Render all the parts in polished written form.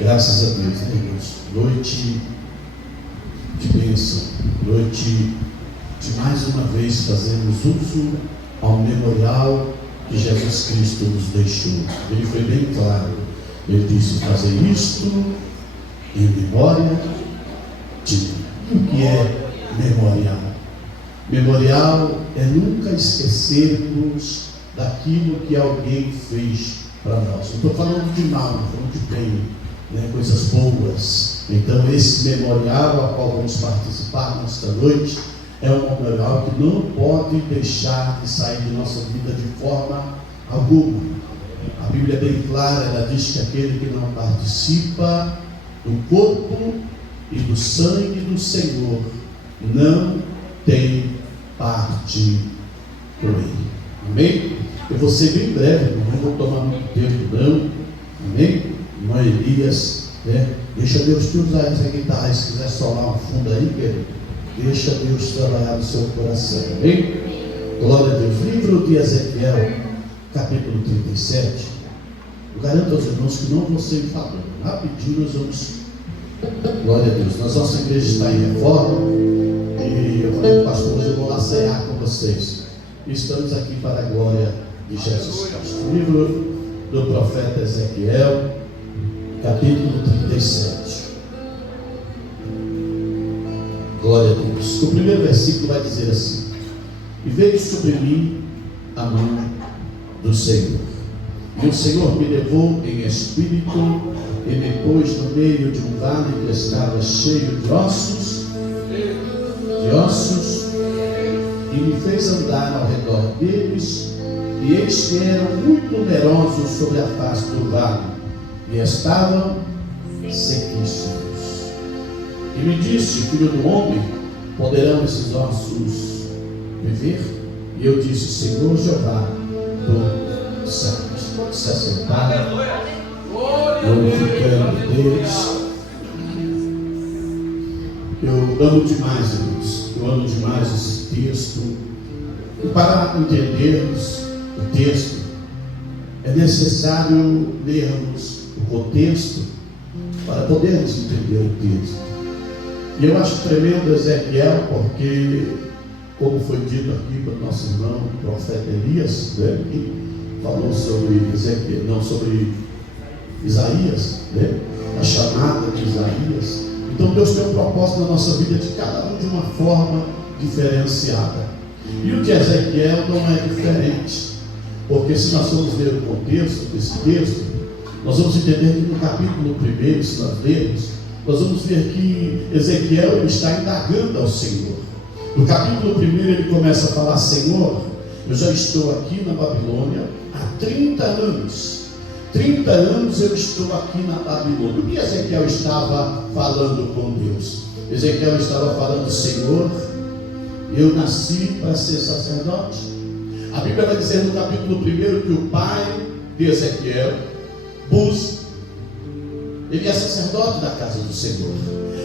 Graças a Deus, né, irmãos? Noite de bênção, noite de mais uma vez fazermos uso ao memorial que Jesus Cristo nos deixou. Ele foi bem claro. Ele disse: fazer isto em memória de mim. E o que é memorial? Memorial é nunca esquecermos daquilo que alguém fez para nós. Não estou falando de mal, não estou falando de bem, né? Coisas boas. Então esse memorial a qual vamos participar nesta noite é um memorial que não pode deixar de sair de nossa vida de forma alguma. A Bíblia é bem clara, ela diz que aquele que não participa do corpo e do sangue do Senhor não tem parte com ele. Amém? Eu vou ser bem breve, não vou tomar muito tempo não. Amém? Irmã Elias, né? Deixa Deus te usar essa guitarra, se quiser solar um fundo aí, querido. Deixa Deus trabalhar no seu coração. Amém? Glória a Deus. Livro de Ezequiel, capítulo 37. Eu garanto aos irmãos que não vou ser enfadonho. Rapidinho nós vamos. Glória a Deus. Nossa igreja está em reforma. E eu falei, pastor, hoje eu vou lá cear com vocês. E estamos aqui para a glória de Jesus Cristo. Livro do profeta Ezequiel, capítulo 37. Glória a Deus. O primeiro versículo vai dizer assim: e veio sobre mim a mão do Senhor, e o Senhor me levou em espírito e me pôs no meio de um vale que estava cheio de ossos, e me fez andar ao redor deles, e eis que eram muito numerosos sobre a face do vale, e estavam sequíssimos. E me disse: filho do homem, poderão esses ossos viver? E eu disse: Senhor Jeová do céu. Se assentar, glorificando Deus. Eu amo demais, irmãos. Eu amo demais esse texto. E para entendermos o texto, é necessário lermos o contexto para podermos entender o texto. E eu acho tremendo Ezequiel, porque, como foi dito aqui pelo nosso irmão, o profeta Elias, né, que falou sobre Ezequiel, não sobre Isaías, né, a chamada de Isaías. Então Deus tem um propósito na nossa vida de cada um de uma forma diferenciada. E o de Ezequiel não é diferente, porque se nós formos ler o contexto desse texto, nós vamos entender que no capítulo 1, se nós lermos, nós vamos ver que Ezequiel ele está indagando ao Senhor. No capítulo 1 ele começa a falar: Senhor, eu já estou aqui na Babilônia há 30 anos. 30 anos eu estou aqui na Babilônia. O que Ezequiel estava falando com Deus? Ezequiel estava falando: Senhor, eu nasci para ser sacerdote. A Bíblia vai dizer no capítulo 1 que o pai de Ezequiel, Bus, ele é sacerdote da casa do Senhor.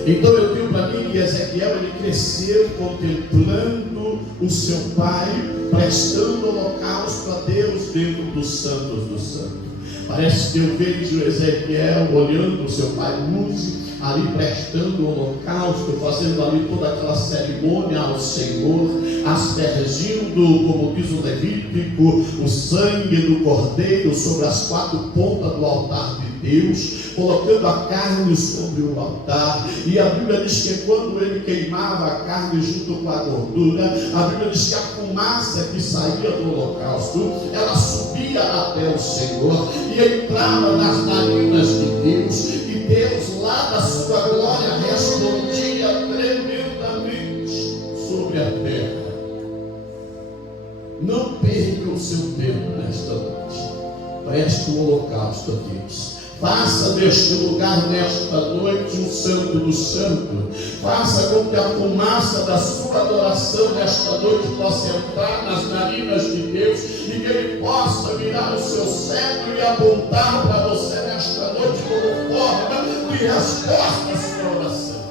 Então eu digo para mim que Ezequiel ele cresceu contemplando o seu pai, prestando holocausto a Deus dentro dos santos do santo. Parece que eu vejo Ezequiel olhando o seu pai Bus ali prestando o holocausto, fazendo ali toda aquela cerimônia ao Senhor, aspergindo, como diz o Levítico, o sangue do cordeiro sobre as 4 pontas do altar de Deus, colocando a carne sobre o altar. E a Bíblia diz que quando ele queimava a carne junto com a gordura, a Bíblia diz que a fumaça que saía do holocausto, ela subia até o Senhor e entrava nas narinas de Deus, e Deus lá da sua glória respondia tremendamente sobre a terra. Não perca o seu tempo nesta noite. Preste o holocausto a Deus. Faça deste lugar nesta noite um santo do santo. Faça com que a fumaça da sua adoração nesta noite possa entrar nas narinas de Deus e que Ele possa virar o seu cetro e apontar para você nesta noite como forma de resposta à sua oração.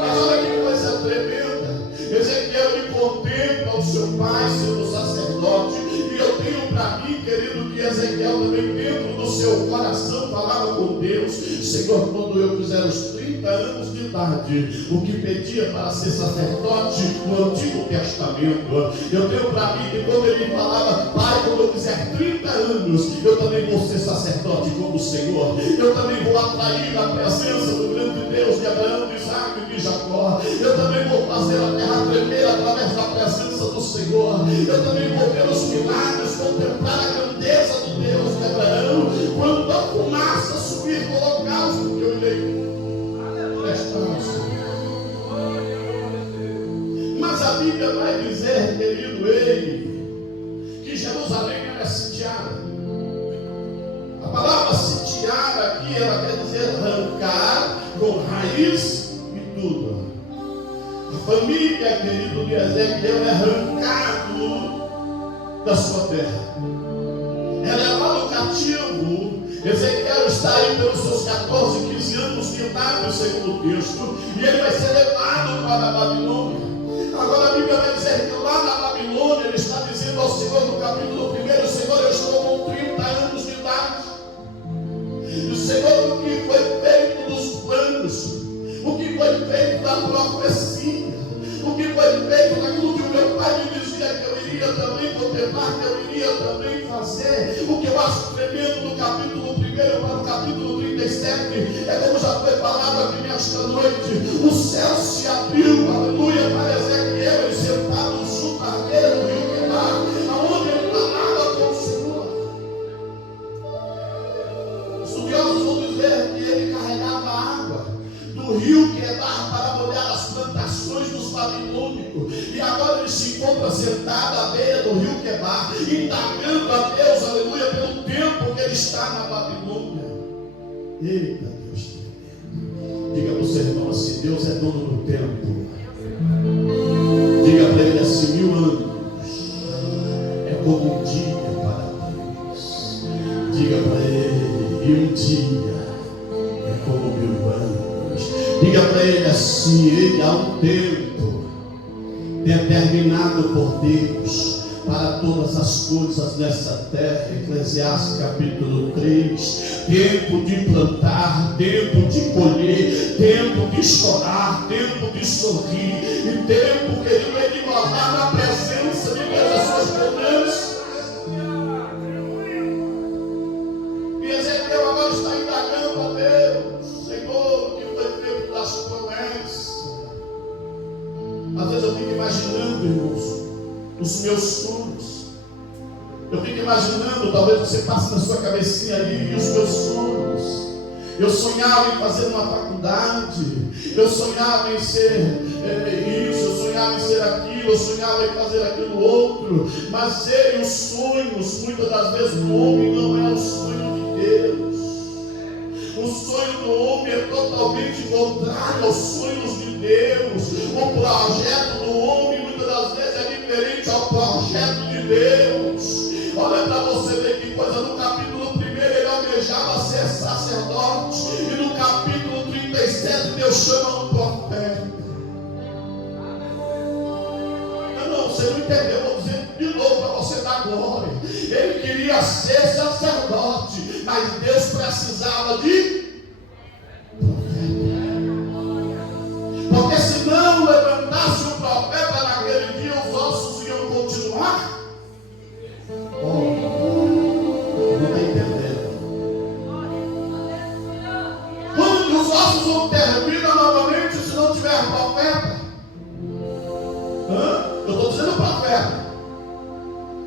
Mas olha que coisa tremenda. Ezequiel ele contempla o seu pai sendo sacerdote. E eu tenho para mim, querido, que Ezequiel também dentro do seu coração falava com Deus: Senhor, quando eu fizer os 30 anos de idade, o que pedia para ser sacerdote no Antigo Testamento, eu tenho para mim que quando ele falava: Pai, quando eu fizer 30 anos, eu também vou ser sacerdote como o Senhor, eu também vou atrair a presença do grande Deus de Abraão, de Isaac e de Jacó, eu também vou fazer a terra tremer através da presença do Senhor, eu também vou ver os milagres, contemplar a grandeza do Deus de Abraão, quando a fumaça subir do holocausto que eu irei prestar ao Senhor. Mas a Bíblia vai dizer, querido ele, que Jerusalém era sitiada. A palavra sitiar aqui, ela quer dizer arrancar com raiz e tudo. A família, querido de Ezequiel, é arrancado da sua terra. É levado cativo. Ezequiel está aí pelos seus 14, 15 anos de idade, segundo o texto, e ele vai ser levado para a Babilônia. Agora a Bíblia vai dizer que lá na Babilônia ele está dizendo ao Senhor no capítulo 1: Senhor, eu estou com 30 anos de idade. E o Senhor, o que foi feito dos planos, o que foi feito da profecia, o que foi feito daquilo que o meu pai me dizia que eu iria também contemplar, que eu iria também fazer, o que eu acho tremendo do capítulo 1 para o capítulo 37, é como já foi falado aqui nesta noite: o céu se abriu, aleluia, para Ezequiel, ele sentado junto à beira do rio Quebar, aonde ele falava com o Senhor. Estudiosos vão dizer que ele carregava água do rio Quebar para molhar as plantações dos babilônicos, e agora ele se encontra sentado à beira do rio Quebar, indagando a Deus, aleluia, pelo tempo que ele está na Babilônia. Eita Deus tremendo. Diga para o seu irmão assim: Deus é dono do tempo. Diga para ele assim: 1000 anos é como um dia para Deus. Diga para ele: e um dia é como 1000 anos. Diga para ele assim: ele há um tempo determinado por Deus para todas as coisas nessa terra. Eclesiastes capítulo 3. Tempo de plantar, tempo de colher, tempo de chorar, tempo de sorrir, e tempo, querido, de guardar na presença de Deus as suas promessas. E Ezequiel agora está indagando a Deus: Senhor, o que foi feito das promessas? Às vezes eu fico imaginando, irmãos, os meus sonhos. Eu fico imaginando, talvez você passe na sua cabecinha aí, os meus sonhos. Eu sonhava em fazer uma faculdade, eu sonhava em ser isso, eu sonhava em ser aquilo, eu sonhava em fazer aquilo outro. Mas os sonhos, muitas das vezes, do homem não é o sonho de Deus. O sonho do homem é totalmente contrário aos sonhos de Deus. O projeto do homem muitas das vezes é diferente ao projeto de Deus. Olha para você ver que coisa. No capítulo 1 ele almejava ser sacerdote, e no capítulo 37 Deus chama um profeta. Não, você não entendeu, vou dizer de novo para você dar glória. Ele queria ser sacerdote, mas Deus precisava de profeta. Porque se não levantasse um profeta naquele dia, os ossos iam continuar. Não está entendendo. Quando que os ossos vão terminar novamente se não tiver profeta? Eu estou dizendo profeta.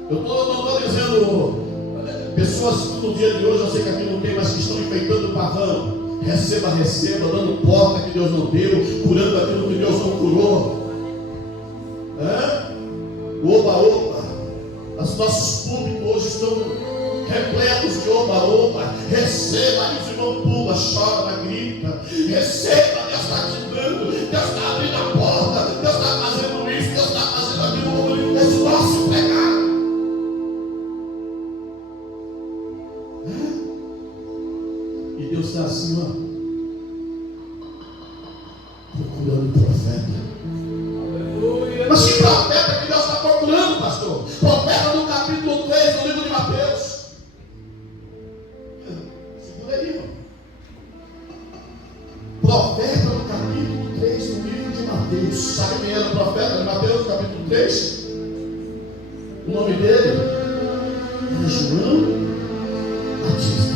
Eu não estou dizendo pessoas que no dia de hoje, eu sei que aqui não tem, mas que estão enfeitando o pavão. Receba, receba, dando porta que Deus não deu, curando aquilo que Deus não curou. Oba, oba. Os nossos públicos hoje estão repletos de oba, oba. Receba, aí os irmãos pula, chora, grita. Receba, Deus está te dando, Deus está abrindo a porta, Deus está fazendo isso, Deus está fazendo aquilo. Esse nosso pecado. E Deus está assim, ó, procurando profeta. Mas que profeta que Deus está procurando, pastor? Profeta no capítulo 3 do livro de Mateus. Jesus. Sabe quem era o profeta de Mateus capítulo 3? O nome dele era João Batista.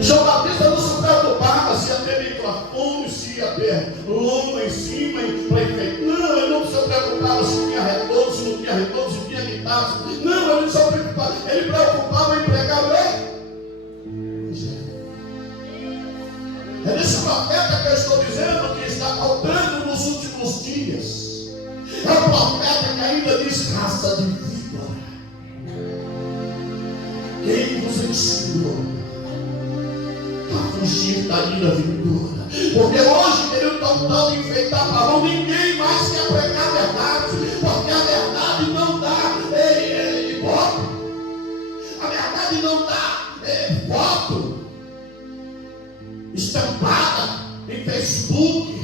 João Batista não se preocupava se ia ter microfone, se ia ter loma em cima para enfeitar. Não, ele não se preocupava se tinha retorno, se não tinha retorno, se tinha guitarra. Não, ele só preocupava. Ele preocupava em pregar o Evangelho. É desse profeta que eu estou dizendo que está faltando nos últimos dias. É o profeta que ainda diz: raça de víbora, quem vos ensinou a fugir da ira vindoura? Porque hoje, querido, estão tentando enfeitar para mão. Ninguém mais quer pregar a verdade, porque a verdade não dá voto. A verdade não dá voto estampada em Facebook.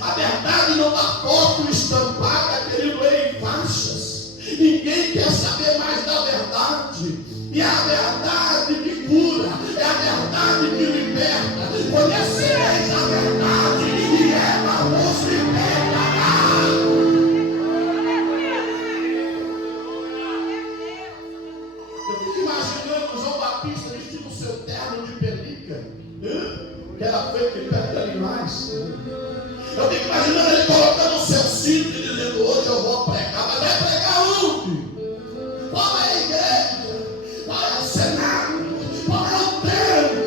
A verdade não dá foto estampada, querido, em faixas. Ninguém quer saber mais da verdade. E é a verdade que cura, é a verdade que liberta. Conhecereis a verdade e ela vos libertará. Eu fico imaginando João Batista vestindo o seu terno de pelica, que era feito de pele de animais. Eu fico imaginando ele colocando o seu cinto e dizendo: hoje eu vou pregar. Mas vai pregar onde? Qual é a igreja? Qual é o Senado? Qual é o tempo?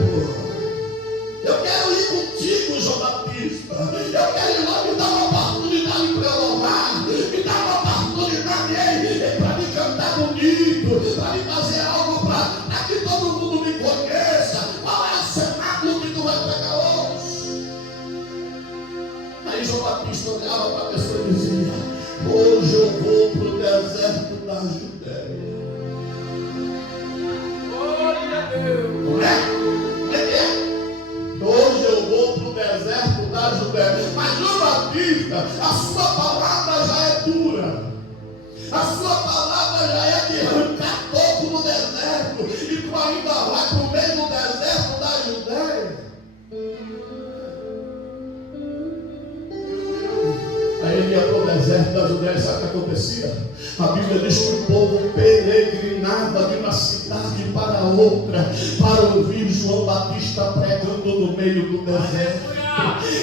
Eu quero ir contigo, João Batista. Eu quero ir lá, me dar uma oportunidade para eu louvar. Me dar uma oportunidade para me cantar bonito, para me fazer algo para que todo mundo me conheça. Qual é o Senado que tu vai pregar hoje? Aí João Batista olhava para a pessoa e dizia: hoje eu vou para o deserto da Judéia. Não é? Como é que é? Hoje eu vou para o deserto da Judéia. Mas João Batista, a sua palavra já é dura. A sua palavra já é de arrancar topo no deserto. E tu ainda vai para o meio do deserto da Judéia. Aí ele ia para o deserto da Judéia. Sabe o que acontecia? A Bíblia diz que o povo peregrinava de uma cidade para outra para ouvir João Batista pregando no meio do deserto.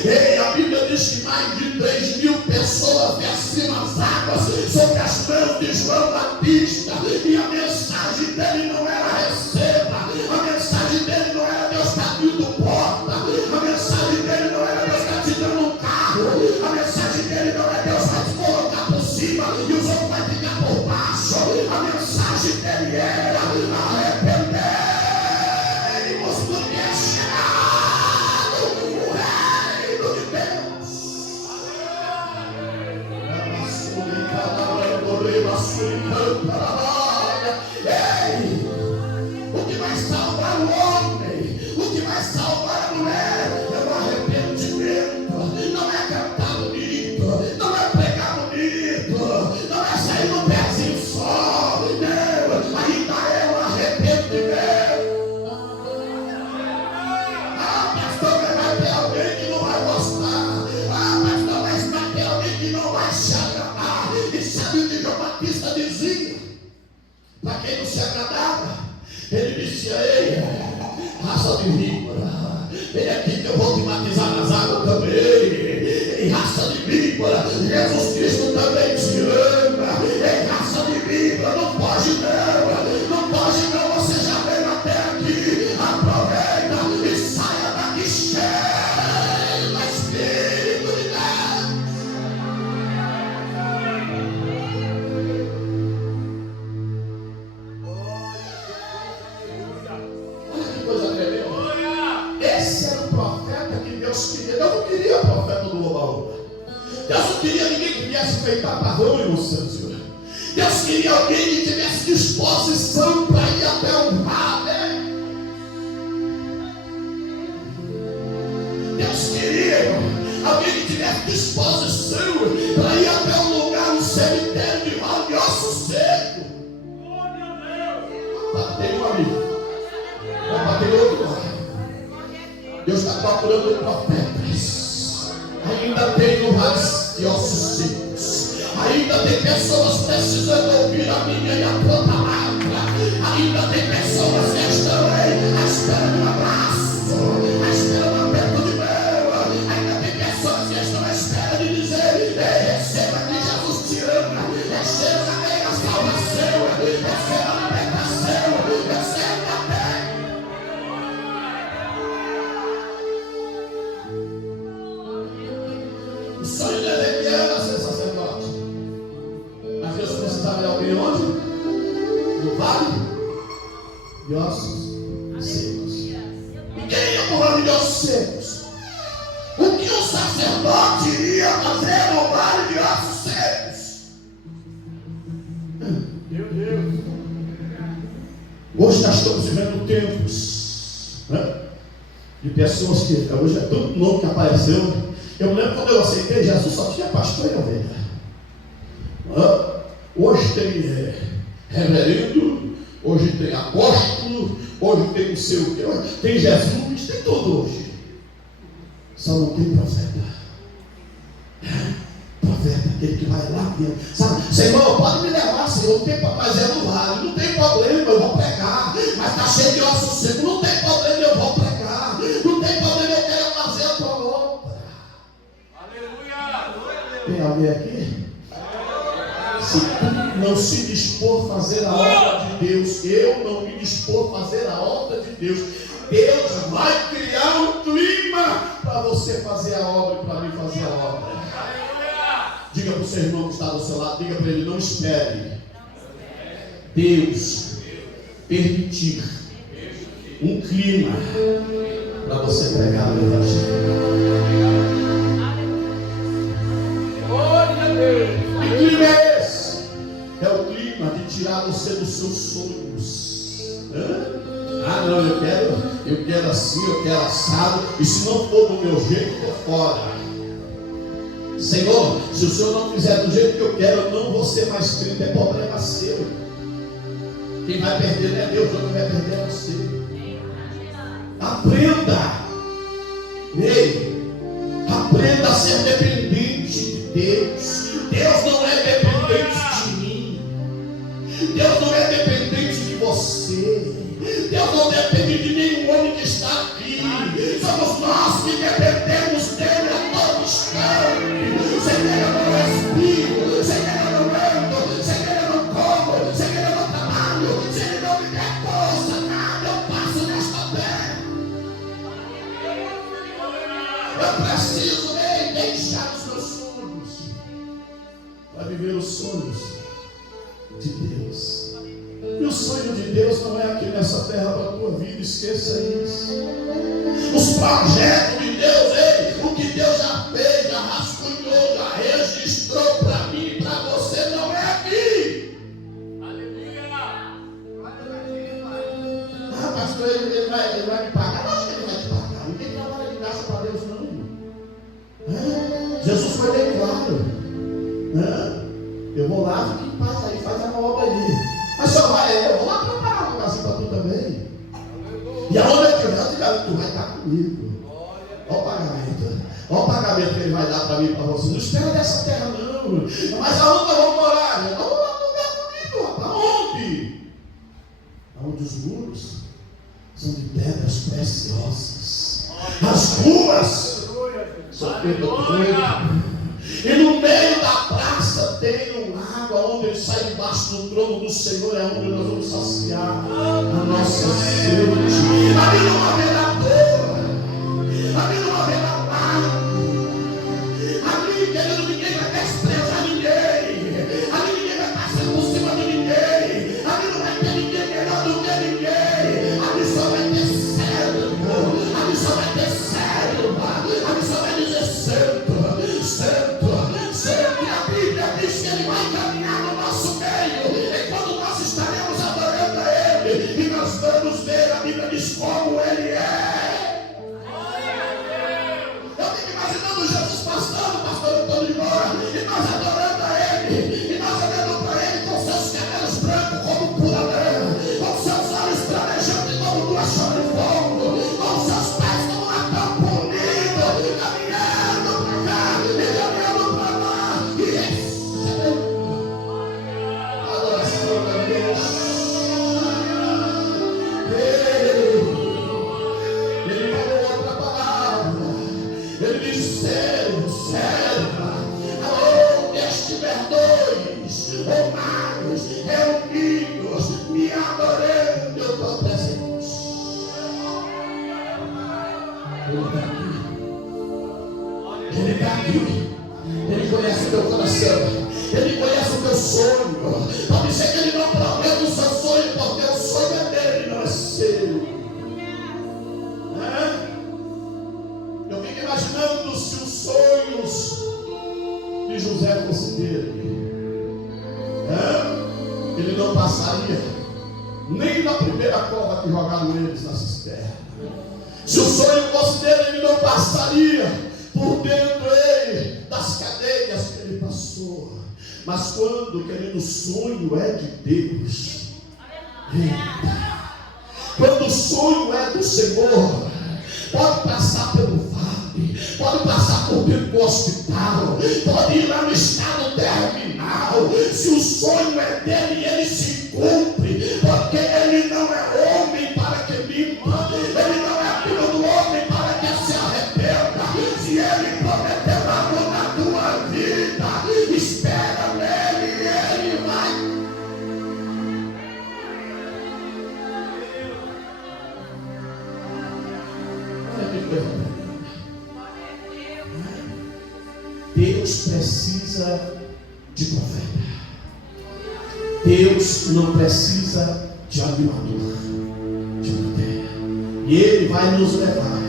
E a Bíblia diz que mais de 3.000 pessoas desciam as águas sobre as mãos de João Batista. E a mensagem dele não era receba. A mensagem dele não era Deus está abrindo porta. A mensagem dele não era Deus está te dando um carro. A mensagem dele não é Deus vai te colocar por cima e os outros vai ficar por baixo. A mensagem dele era: arrependei-vos, porque é chegado o reino de Deus. Ei, o que vai salvar o homem, o que vai salvar a mulher é o arrependimento. Não é cantar bonito, não é pregar bonito, não é sair no pezinho só. Não, ainda é o arrependimento. Ah, pastor, vai ter alguém que não vai gostar. Ah, pastor, mas vai ter alguém que não vai se agradar. E sabe o que João Batista dizia? Para quem não se agradava, ele dizia: ei, raça de víbora, vem aqui que eu vou te batizar nas águas também. Ei, raça de víbora, Jesus Cristo também te ama. Ei, raça de víbora, não pode não, você já veio até aqui. Aproveita e saia daqui cheio do Espírito de Deus. Olha que coisa tremenda. Esse era o profeta que Deus queria. Deus não queria profeta do oba-oba. Deus não queria ninguém que viesse enfeitar pavão, irmão Santos. Deus queria alguém que tivesse disposição para ir até o Padre. Deus queria alguém que tivesse disposição para ir até um lugar, um cemitério de mal de osso seco. Tem um amigo. Vamos bater outro lá. Deus está procurando profetas Ainda tem lugares de ossos secos. Ainda tem pessoas precisando ouvir a minha e a tua palavra. Ainda tem pessoas que estão aí à espera de um abraço, à espera de um aperto de mão. Ainda tem pessoas que estão à espera de dizer: ei, receba que Jesus te ama, receba a salvação, receba a libertação, receba a fé. O sonho de Ezequiel era ser sacerdote, mas Deus precisava de alguém onde? No vale de ossos secos. E quem ia para o vale de ossos secos? O que o sacerdote iria fazer no vale de ossos secos? Meu Deus! Hoje nós estamos vivendo tempos, né, de pessoas que hoje é tanto nome que apareceu. Eu me lembro quando eu aceitei Jesus, só tinha pastor e ovelha. Hoje tem reverendo, hoje tem apóstolo, hoje tem não sei o que, tem Jesus, tem tudo hoje. Só não tem profeta. Profeta, aquele que vai lá dentro, sabe? Senhor, pode me levar, Senhor, não tem problema, mas é no vale, não tem problema, eu vou pregar. Mas está cheio de ossos secos, não tem problema, eu vou pregar. Não tem problema, eu quero fazer a tua obra. Aleluia! Tem alguém aqui? Se tu não se dispor a fazer a obra de Deus, eu não me dispor a fazer a obra de Deus, Deus vai criar um clima para você fazer a obra e para mim fazer a obra. Diga para o seu irmão que está do seu lado, diga para ele: não espere Deus permitir um clima para você pregar o Evangelho. Que clima é esse? É o clima de tirar você dos seus sonhos. Ah, não, eu quero assim, eu quero assado, e se não for do meu jeito, eu estou fora. Senhor, se o Senhor não fizer do jeito que eu quero, eu não vou ser mais crente, é problema seu. Quem vai perder não é Deus, quem vai perder é você. Aprenda. Ei, aprenda a ser dependente de Deus. Deus não é dependente de mim. Deus não é dependente de você. Deus não depende de nenhum homem que está aqui. Somos nós que dependemos dele a todo instante. Sem ele eu não respiro, sem ele eu não ando, sem ele eu não como, sem ele eu não trabalho, sem ele não me der força, nada eu passo nesta terra. Eu preciso deixar os meus sonhos para viver os sonhos de Deus. E o sonho de Deus não é aqui nessa terra para a tua vida, esqueça isso. Os projetos de Deus, o que Deus já fez, já rascunhou, já registrou para mim e para você, não é aqui. Aleluia! Ah, pastor, ele vai me pagar. Acho que ele vai te pagar. Ninguém trabalha de graça para Deus, não. Jesus foi bem claro. Eu vou lá, fique em paz aí, faz uma obra aí. Mas só vai, eu vou lá preparar um lugarzinho para tu também. E aonde eu tiver, eu te garanto, tu vai estar comigo. Olha o pagamento que ele vai dar para mim e para você. Não espera dessa terra, não. Mas aonde eu vou morar? Eu vou lá no lugar comigo. Aonde? Aonde os muros são de pedras preciosas. As ruas são pedras pretas. E no meio da praça tem um lago onde ele sai debaixo do trono do Senhor, é onde nós vamos saciar a nossa sede. Ali não haverá dor, ali não haverá mal, ali, querido, ninguém vai desprezar ninguém, ali ninguém vai passar por cima de ninguém, ali não vai ter ninguém melhor do que ninguém, ali só vai ter servo, ali só vai ter serva, ali só vai dizer santo, santo. E a Bíblia diz que ele vai caminhar no nosso meio, e quando nós estaremos adorando a ele, e nós vamos ver, a Bíblia diz como ele é. Eu fico imaginando Jesus passando, pastor Antônio de Moura, e nós adorando a ele, e nós olhando para ele com seus cabelos brancos como pura lã, com seus olhos planejando como duas chamas de fogo, com seus pés como latão polido, caminhando para cá. Ele está aqui. Ele conhece o teu coração. Ele conhece o teu sonho. Pode ser que ele não prometa o seu sonho, porque o sonho é dele, não é seu. Eu fico imaginando se os sonhos de José fossem dele. Ele não passaria nem na primeira cova que jogaram eles na cisterna. Se o sonho fosse dele, ele não passaria por dentro das cadeias que ele passou. Mas quando, querido, o sonho é de Deus, quando o sonho é do Senhor, pode passar pelo vale, pode passar por dentro do hospital, pode ir lá no estado terminal. Se o sonho é dele, ele se cumpre, porque ele não é homem para que minta, ele não é filho do homem para que se arrependa. Se ele prometeu algo na tua vida, espera nele e ele vai. Olha que coisa. Deus precisa de profeta. Deus não precisa de animador, de matéria. E Ele vai nos levar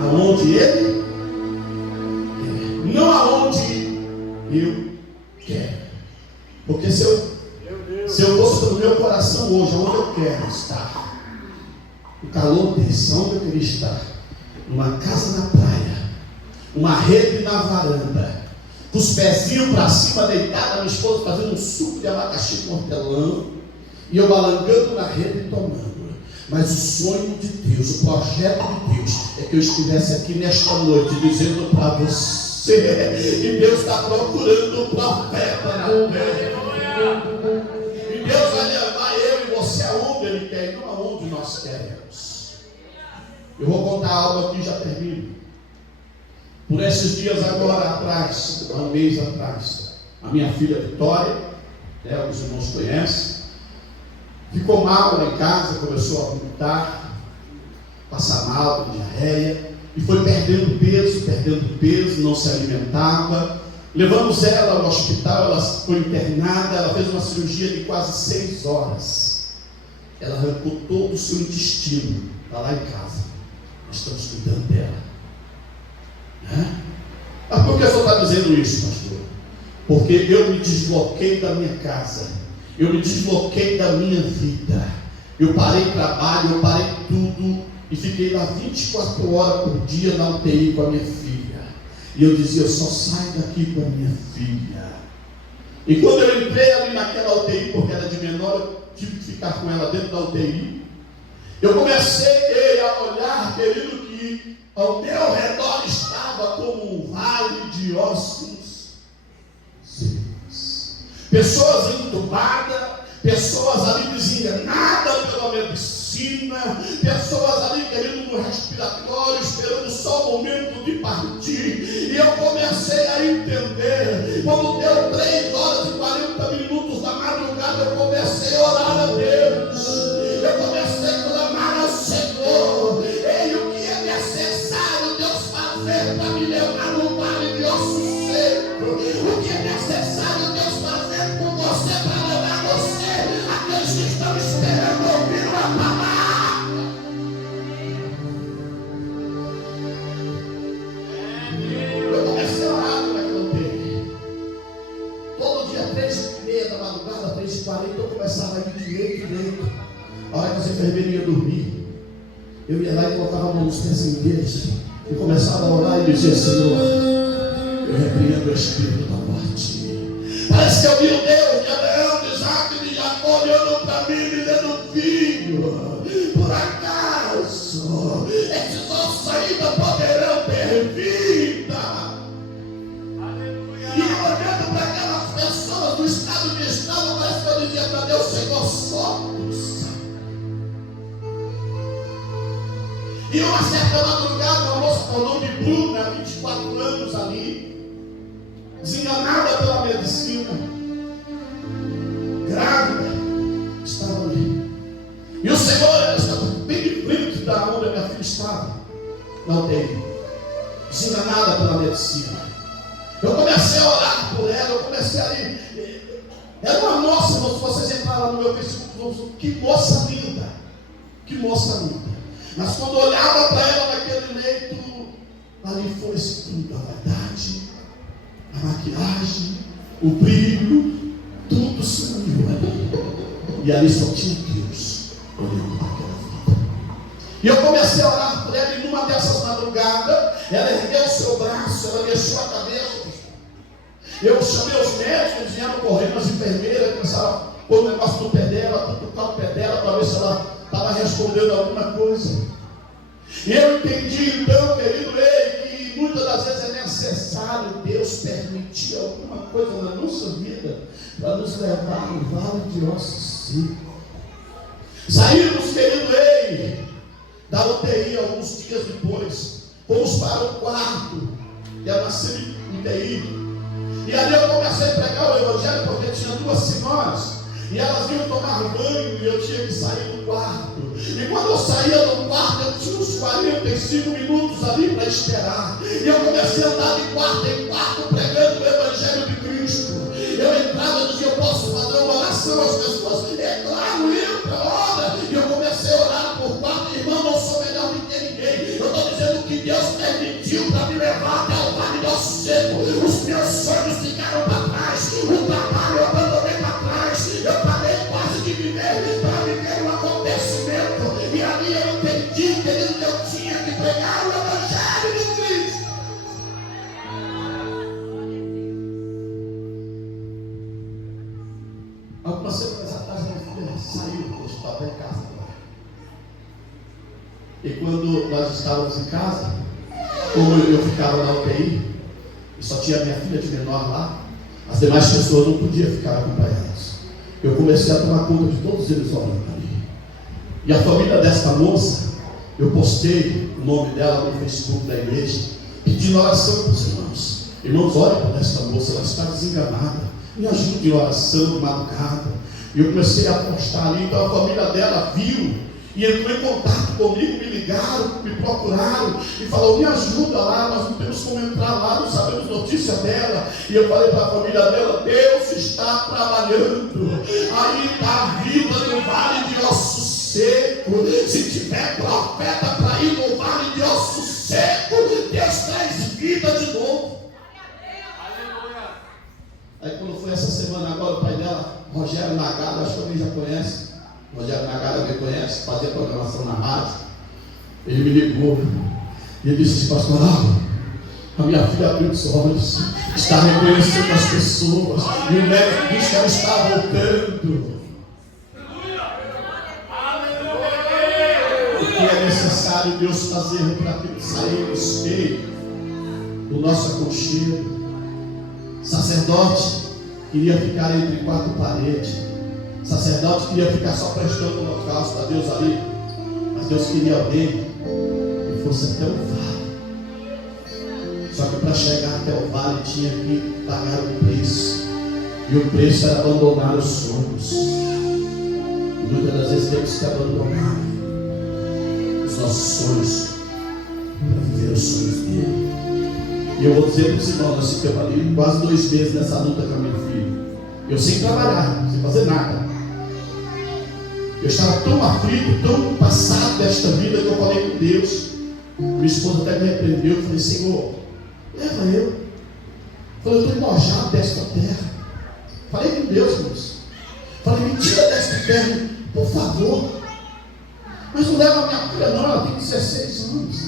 aonde Ele quer, não aonde eu quero. Porque se eu fosse para o meu coração hoje, aonde eu quero estar, o calor desse, onde eu queria estar, numa casa na praia, uma rede na varanda, com os pezinhos para cima, deitada, minha esposa fazendo um suco de abacaxi com hortelã, e eu balangando na rede e tomando. Mas o sonho de Deus, o projeto de Deus, é que eu estivesse aqui nesta noite dizendo para você que Deus está procurando um profeta na terra. E Deus vai levar eu e você aonde Ele quer, e não aonde nós queremos. Eu vou contar algo aqui e já termino. Por esses dias agora atrás, há um mês atrás, a minha filha Vitória, os irmãos conhecem, ficou mal lá em casa, começou a vomitar, passar mal, com diarreia, e foi perdendo peso, não se alimentava. Levamos ela ao hospital, ela foi internada, ela fez uma cirurgia de quase 6 horas. Ela arrancou todo o seu intestino, está lá em casa. Nós estamos cuidando dela. Mas por que eu estou dizendo isso, pastor? Porque eu me desloquei da minha casa, eu me desloquei da minha vida, eu parei trabalho, eu parei tudo e fiquei lá 24 horas por dia na UTI com a minha filha. E eu dizia, eu só saio daqui com a minha filha. E quando eu entrei ali naquela UTI, porque era de menor, eu tive que ficar com ela dentro da UTI. Eu comecei a olhar, querido, que ao meu redor estava como um vale de ossos secos. Pessoas entubadas, pessoas ali desenganadas pela medicina, pessoas ali querendo no respiratório, esperando só o momento de partir. E eu comecei a entender. Quando deu 3 horas e 40 minutos da madrugada, eu comecei a orar a Deus. Eu comecei a clamar ao Senhor. Ei, o que é necessário Deus fazer para me levar no vale de osso seco? O que é necessário Deus fazer com você para levar você, aqueles que estão esperando ouvir uma palavra? Eu comecei a orar naquele tempo. Todo dia, 3h30 da madrugada, 3h40, eu começava a ir direito. A hora que as enfermeiras iam dormir, eu ia lá e colocava a mão nos pezinhos deles e começava a orar e dizia, Senhor, eu repreendo o espírito da morte. Parece que eu vi o Deus de Abraão, de Isaac, de Jacó, olhando para mim, me dando filho. Por acaso esses ossos ainda poderão ter vida? E eu olhando para aquelas pessoas no estado de estado, parece que eu dizia para Deus, Senhor, sopra. E uma certa madrugada, uma moça com o nome de Bruna, 24 anos ali, desenganada pela medicina, grávida, estava ali. E o Senhor, ela estava bem de frente da onde a minha filha estava. na UTI, desenganada pela medicina. Eu comecei a orar por ela, eu comecei a ir. Era uma moça, se vocês entraram no meu Facebook, que moça linda, que moça linda. Mas quando eu olhava para ela naquele leito, ali foi-se tudo, a vaidade, a maquiagem, o brilho, tudo sumiu ali. E ali só tinha Deus olhando para aquela vida. E eu comecei a orar por ela, e numa dessas madrugadas, ela ergueu o seu braço, ela mexeu a cabeça. Eu chamei os médicos, eles vieram correndo, as enfermeiras, começaram a pôr o negócio no pé dela, tocar o pé dela, para ver se ela estava respondendo alguma coisa. E eu entendi então, querido Rei, que muitas das vezes é necessário Deus permitir alguma coisa na nossa vida para nos levar no vale de ossos secos. Saímos, querido Rei, da UTI alguns dias depois, fomos para o quarto, que era uma UTI. E ali eu comecei a pregar o Evangelho, porque tinha duas senhoras, e elas iam tomar banho, e eu tinha que sair do quarto. E quando eu saía do quarto, eu tinha uns 45 minutos ali para esperar. E eu comecei a andar de quarto em quarto, pregando o Evangelho de Cristo. Eu entrava e dizia, eu posso fazer uma oração às pessoas? É claro, entra, ora. E eu comecei a orar por quarto, irmão, não sou melhor do que ninguém. Eu estou dizendo que Deus permitiu para me levar até o vale do osso seco. Os meus sonhos ficaram para trás, o trabalho eu abandonei para trás, eu parei quase de viver para viver um acontecimento. E ali eu entendi, querido, que eu tinha que pregar o Evangelho de Cristo. Algumas semanas atrás, minha filha saiu do hospital, está em casa agora. E quando nós estávamos em casa, como eu ficava na UTI, e só tinha minha filha de menor lá, as demais pessoas não podiam ficar acompanhadas. Eu comecei a tomar conta de todos eles orando ali. E a família desta moça, eu postei o nome dela no Facebook da igreja, pedindo oração para os irmãos. Irmãos, olhem por esta moça, ela está desenganada. Me ajude em oração de madrugada. E eu comecei a postar ali, então a família dela viu e entrou em contato comigo, me ligaram, me procuraram e falou, me ajuda lá, nós não temos como entrar lá, não sabemos notícia dela. E eu falei para a família dela, Deus está trabalhando, aí está a vida no vale de osso seco. Se tiver profeta para ir no vale de osso seco, Deus traz vida de novo. Aí quando foi essa semana agora, o pai dela, Rogério Nagado, acho que alguém já conhece. Rogério Nagado, alguém conhece, fazia programação na rádio. Ele me ligou e ele disse, pastor, a minha filha abriu os olhos, está reconhecendo as pessoas, e o médico disse que ela está voltando. O que é necessário Deus fazer para que saímos do nosso aconchego? Sacerdote queria ficar entre quatro paredes. Sacerdote queria ficar só prestando o holocausto a Deus ali. Mas Deus queria alguém que fosse até o vale. Só que para chegar até o vale tinha que pagar o preço. E o preço era abandonar os sonhos. E muitas das vezes temos que abandonar os nossos sonhos para viver os sonhos dele. E eu vou dizer para os irmãos, nós ficamos ali quase 2 meses nessa luta com a minha filha. Eu sem trabalhar, sem fazer nada. Eu estava tão aflito, tão passado desta vida, que eu falei com Deus. Minha esposa até me repreendeu. Eu falei, Senhor, leva eu. Eu falei, eu estou enojado desta terra. Falei com Deus, irmãos. Falei, me tira desta terra, por favor. Mas não leva a minha filha não, ela tem 16 anos.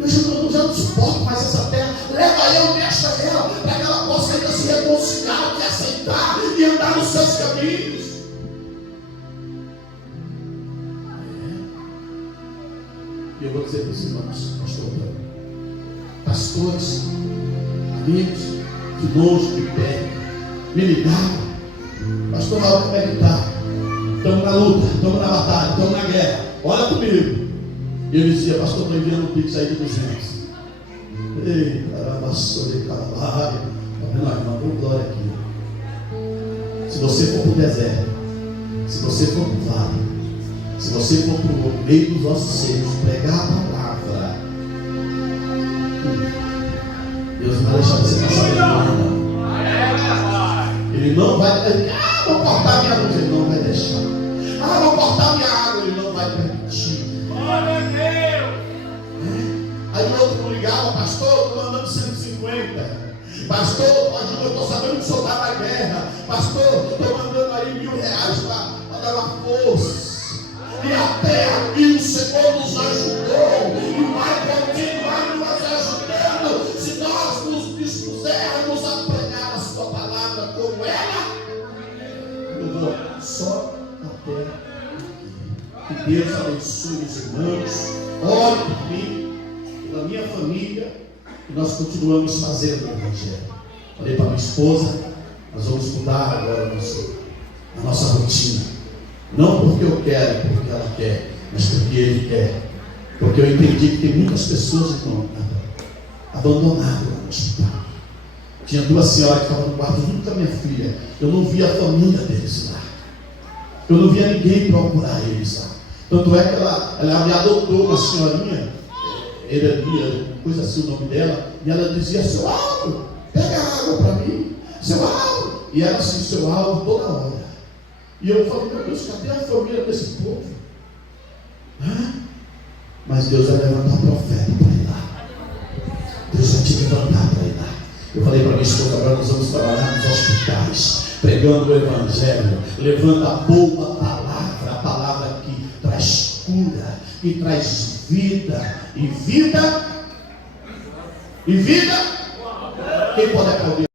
Eu já não suporto mais essa terra. Leva eu, deixa ela, para que ela possa ainda se reconciliar, te aceitar e andar nos seus caminhos. E eu vou dizer para os irmãos, pastores, amigos, de longe, de perto, me ligaram. Pastor Raul, como é que está? Estamos na luta, estamos na batalha, estamos na guerra. Olha comigo. E ele dizia, pastor, estou enviando um pix aí de 200. Ei, carabastou de caralho. Não, irmão, deu glória aqui. Se você for para o deserto, se você for para o vale, Se você for para o meio dos vossos seios, pregar a palavra, Deus não vai deixar você passar vergonha. Ele não vai. Vou cortar minha luz, ele não vai deixar. Vou cortar minha água, ele não vai permitir. Glória a Deus! Aí o outro não ligava, pastor, estou mandando 150. Pastor, ajuda, eu estou sabendo que o senhor está na guerra. Pastor, estou mandando aí R$1.000 para dar uma força. E até aqui o Senhor nos ajudou e vai continuar nos ajudando se nós nos dispusermos a pregar a sua palavra como ela. Eu vou só até que Deus abençoe os irmãos. Ore por mim, pela minha família, e nós continuamos fazendo o Evangelho. Falei para minha esposa, nós vamos mudar agora a nossa rotina. Não porque eu quero, porque ela quer, mas porque Ele quer. Porque eu entendi que tem muitas pessoas abandonadas lá no hospital. Tinha 2 senhoras que estavam no quarto junto com a minha filha. Eu não via a família deles lá. Eu não via ninguém procurar eles lá. Tanto é que ela me adotou, uma senhorinha, coisa assim o nome dela, e ela dizia: seu Aldo, pega água para mim, seu Aldo. E era assim, seu Aldo toda hora. E eu falei: meu Deus, cadê a família desse povo? Mas Deus vai levantar profeta para ir lá. Deus vai te levantar para ir lá. Eu falei para minha esposa: agora nós vamos trabalhar nos hospitais, pregando o Evangelho, levando a boa palavra, a palavra que traz cura, que traz vida. E vida, quem pode aplaudir?